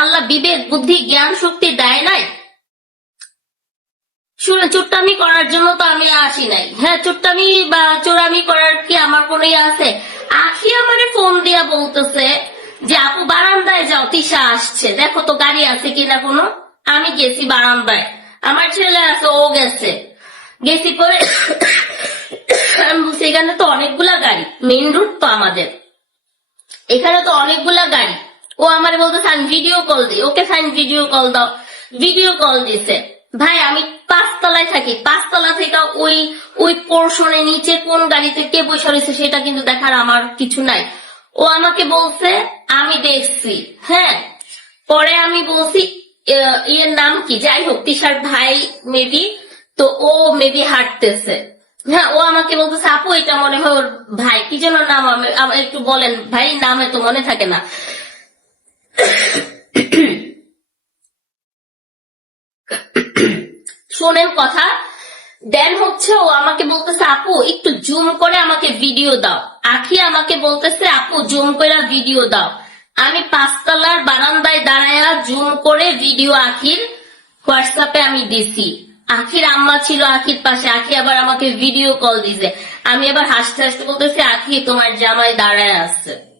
আল্লাহ বিবেক, বুদ্ধি, জ্ঞান, শক্তি দেয় নাই? শুনে চুট্টামি করার জন্য তো আমি আসি নাই। হ্যাঁ চুট্টামি বা চোরামি করার কি আমার কোনো ইয়ে আছে? আখি আমারে ফোন দিয়া বলতেছে যে, আপু, বারান্দায় যাও, তিশা আসছে। দেখো তো গাড়ি আছে কিনা কোনো? আমি গেছি বারান্দায়। আমার ছেলে আছে, ও গেছে। গেছি পরে আমি এখানে তো অনেকগুলা গাড়ি, মেইন রুট তো আমাদের। এখানে তো অনেকগুলা গাড়ি। ও আমার বলতে সাইন ভিডিও কল দি। ওকে সাইন ভিডিও কল দাও। ভিডিও কল দিছে। ভাই, আমি পাঁচতলায় থাকি। পাঁচতলা থেকে ওই ওই পোর্শনে নিচে কোন গাড়িতে কে বসে রয়েছে সেটা কিন্তু দেখার আমার কিছু নাই। ও আমাকে বলছে, আমি দেখছি। হ্যাঁ পরে আমি বলছি ইয়ের নাম কি? যাই হোক, তিশার ভাই মেবি তো ও মেবি হাঁটতেছে। হ্যাঁ ও আমাকে বলতেছে, আপু, এটা মনে হয় ওর ভাই। কি যেন নাম একটু বলেন। ভাই, নামে তো মনে থাকে না। শোনেন কথা। দেন হচ্ছে ও আমাকে বলতেছে, আপু, একটু জুম করে আমাকে ভিডিও দাও। আখি আমাকে বলতেছে, আপু, জুম করে ভিডিও দাও। আমি পাঁচতলার বারান্দায় দাঁড়ায়া জুম করে ভিডিও আখির হোয়াটসঅ্যাপে আমি দিছি। আখির আম্মা ছিল আখির পাশে, আখি আবার আমাকে ভিডিও কল দিছে। আমি আবার হাসতে হাসতে বলতেছি, আখি, তোমার জামাই দাঁড়ায় আছে।